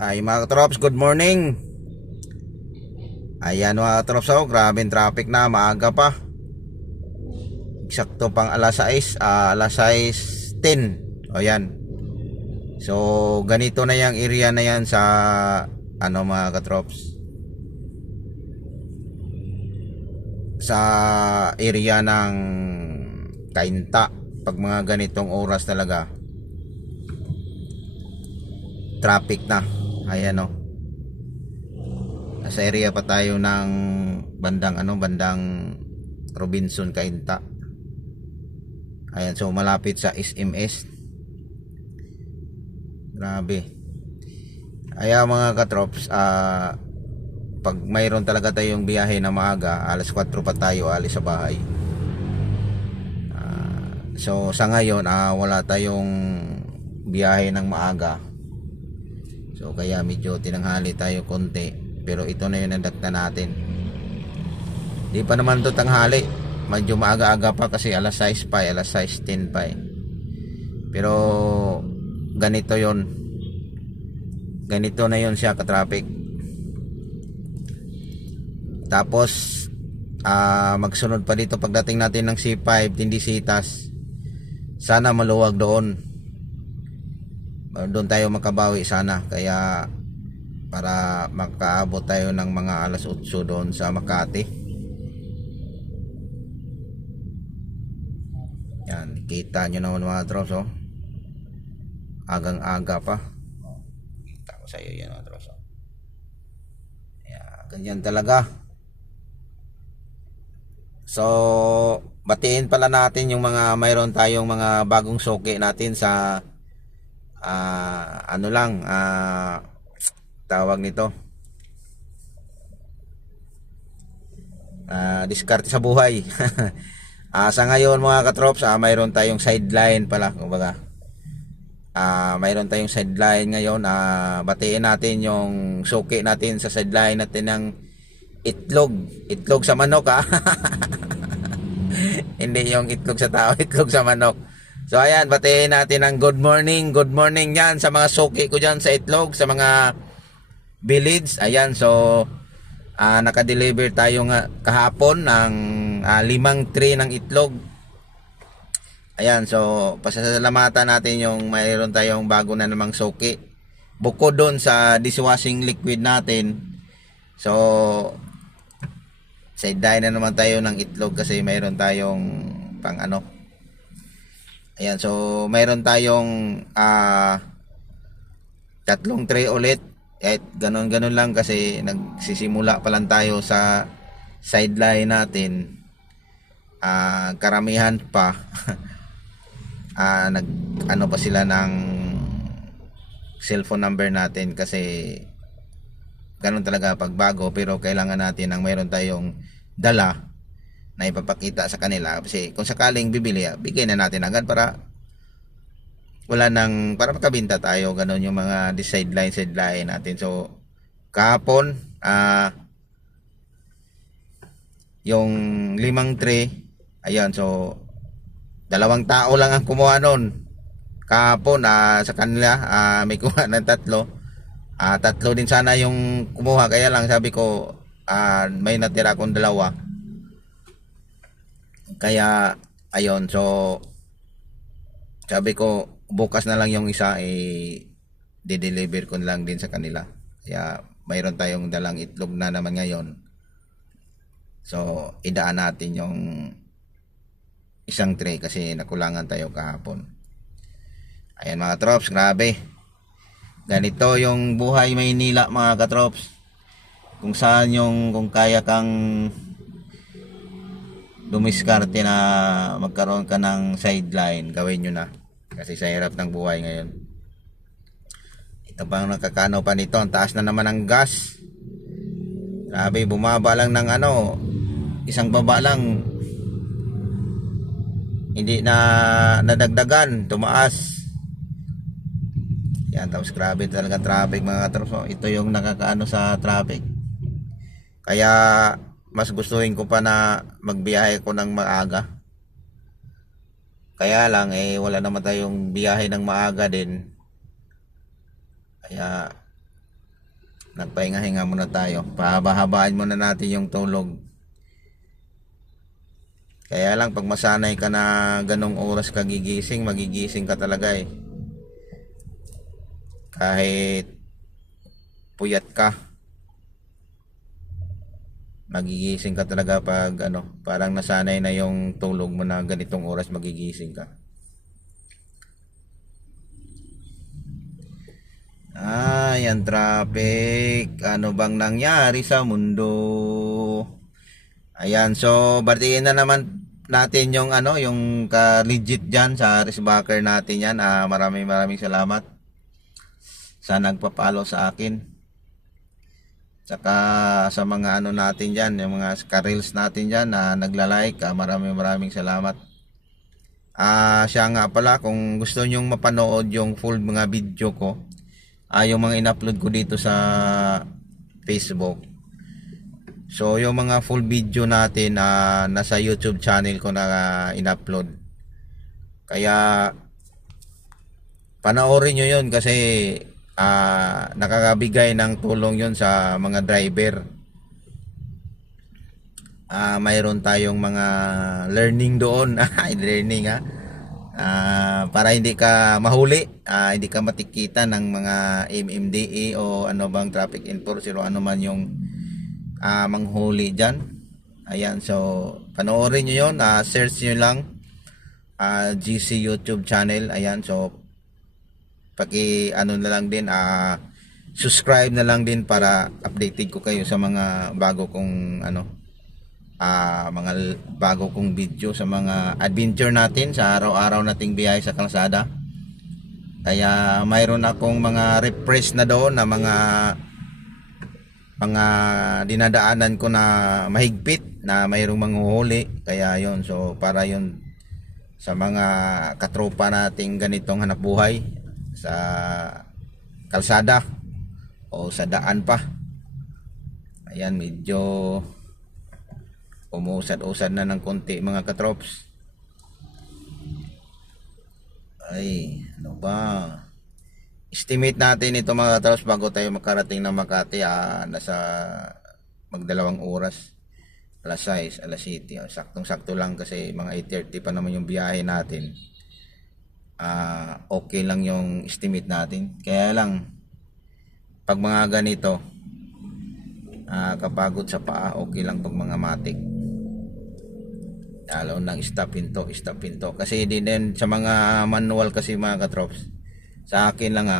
Ay mga katrops, good morning. Ayan mga katrops, grabing traffic na, maaga pa. Eksakto pang alas 6:10. O yan. So ganito na yung area na yan sa mga katrops. Sa area ng Cainta, pag mga ganitong oras talaga traffic na. Ayan o. Nasa area pa tayo ng bandang Robinson, Cainta. Ayan, so malapit sa SMS. Grabe. Ayan mga katrops, pag mayroon talaga tayong biyahe na maaga, alas 4 pa tayo alis sa bahay. So sa ngayon, wala tayong biyahe ng maaga. So kaya medyo tinanghali tayo konti. Pero ito na yung nadagta natin. Di pa naman to tanghali. Medyo maaga-aga pa kasi alas 6 pa, alas 6:10 pa. Pero ganito yon. Ganito na yon siya ka-traffic. Tapos magsunod pa dito pagdating natin ng C5, Tindisitas. Sana maluwag doon. Doon tayo makabawi sana. Kaya para makaabot tayo ng mga alas 8 doon sa Makati. Yan, kita nyo naman mga trops, agang-aga pa. Kita ko sa iyo yan mga trops. Yan, ganyan talaga. So batiin pala natin yung mga mayroon tayong mga bagong suki natin sa tawag nito, diskarte sa buhay. Sa ngayon mga katrops, mayroon tayong sideline pala, kumbaga. Mayroon tayong sideline ngayon. Batiin natin yung suki natin sa sideline natin ng itlog sa manok. Hindi yung itlog sa tao, itlog sa manok. So ayan, batiin natin ng good morning yan sa mga suki ko dyan sa itlog, sa mga village. Ayan, so naka-deliver tayo kahapon ng 5 tray ng itlog. Ayan, so pasasalamatan natin yung mayroon tayong bago na namang suki. Bukod doon sa dishwashing liquid natin, so sideline na naman tayo ng itlog kasi mayroon tayong pang Ayan, so mayroon tayong 3 tray ulit. Kahit ganun lang kasi nagsisimula pa lang tayo sa sideline natin. Karamihan pa pa sila ng cellphone number natin kasi ganun talaga pag bago, pero kailangan natin ng mayroon tayong dala na ipapakita sa kanila kasi kung sakaling bibili, bigay na natin agad para para makabenta tayo. Ganun yung mga sideline natin. So kahapon yung 5 tray, ayan, so 2 tao lang ang kumuha nun kahapon. Sa kanila may kumuha ng 3. 3 din sana yung kumuha, kaya lang sabi ko may natira akong 2. Kaya ayun, so sabi ko bukas na lang yung isa, di-deliver ko lang din sa kanila. Kaya mayroon tayong dalang itlog na naman ngayon. So idaan natin yung 1 tray kasi nakulangan tayo kahapon. Ayan mga trops, grabe. Ganito yung buhay Maynila mga katrops. Kung kaya kang dumiskarte na magkaroon ka ng sideline, gawin nyo na. Kasi sa hirap ng buhay ngayon. Ito pang nakakano pa nito, ang taas na naman ng gas. Grabe, bumaba lang ng isang baba lang, hindi na nadagdagan, tumaas. Yan, tapos grabe talaga traffic mga tropa. Ito yung nakakaano sa traffic. Kaya mas gustuhin ko pa na magbiyahe ko ng maaga. Kaya lang wala naman tayong biyahe ng maaga din. Kaya Nagpahinga-hinga muna tayo. Pahaba-habaan muna natin yung tulog. Kaya lang pag masanay ka na ganong oras ka gigising, magigising ka talaga eh. Kahit puyat ka, magigising ka talaga pag parang nasanay na yung tulog mo na ganitong oras magigising ka. Ang traffic. Ano bang nangyari sa mundo? Ayan, so batiin na naman natin yung yung ka-legit diyan sa Resbacker natin yan. Maraming salamat sa nagpa-follow sa akin. Saka sa mga natin diyan, yung mga ka-reels natin diyan na nagla-like, maraming salamat. Siya nga pala, kung gusto niyo mapanood yung full mga video ko, yung mga in-upload ko dito sa Facebook. So yung mga full video natin nasa YouTube channel ko na in-upload. Kaya panoorin nyo yun kasi nakakabigay ng tulong yun sa mga driver. Mayroon tayong mga learning doon. Learning para hindi ka mahuli, hindi ka matikita ng mga MMDA o bang traffic enforcer o man yung manghuli dyan. Ayan, so panoorin nyo yun, search nyo lang GC YouTube channel. Ayan, so paki na lang din, subscribe na lang din para updated ko kayo sa mga bago kong mga bago kong video sa mga adventure natin sa araw-araw nating biyahe sa kalsada. Kaya mayroon akong mga refresh na doon na mga dinadaanan ko na mahigpit na mayroong manghuhuli. Kaya yon, so para yon sa mga katropa nating ganitong hanap buhay sa kalsada o sa daan pa. Ayan, medyo umusad-usad na ng konti mga katrops. Ay, ano ba? Estimate natin ito mga katrops bago tayo makarating ng Makati, nasa magdalawang oras. Alas 6, alas 7. Saktong-sakto lang kasi mga 8:30 pa naman yung biyahe natin. Okay lang yung estimate natin. Kaya lang pag mga ganito, kapagod sa paa, okay lang pag mga matik. Lalo ng stop pinto kasi din sa mga manual kasi mga katrops, sa akin lang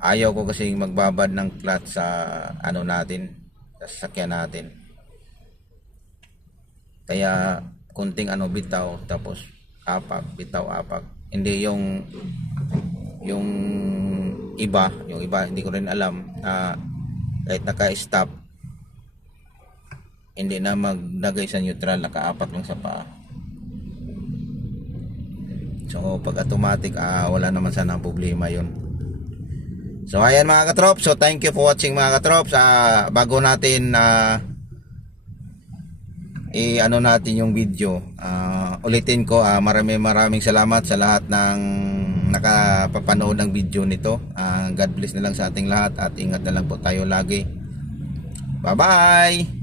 ayaw ko kasi magbabad ng clutch sa natin, sa sasakyan natin. Kaya kunting bitaw tapos bitaw apak, hindi yung iba hindi ko rin alam, kahit naka-stop hindi na maglagay sa neutral, nakaapak lang sa paa. So pag automatic, wala naman sana problema yun. So ayan mga katrops, so thank you for watching mga katrops. Bago natin natin yung video, ulitin ko, maraming salamat sa lahat ng nakapapanood ng video nito. God bless na lang sa ating lahat at ingat na lang po tayo lagi. Bye bye.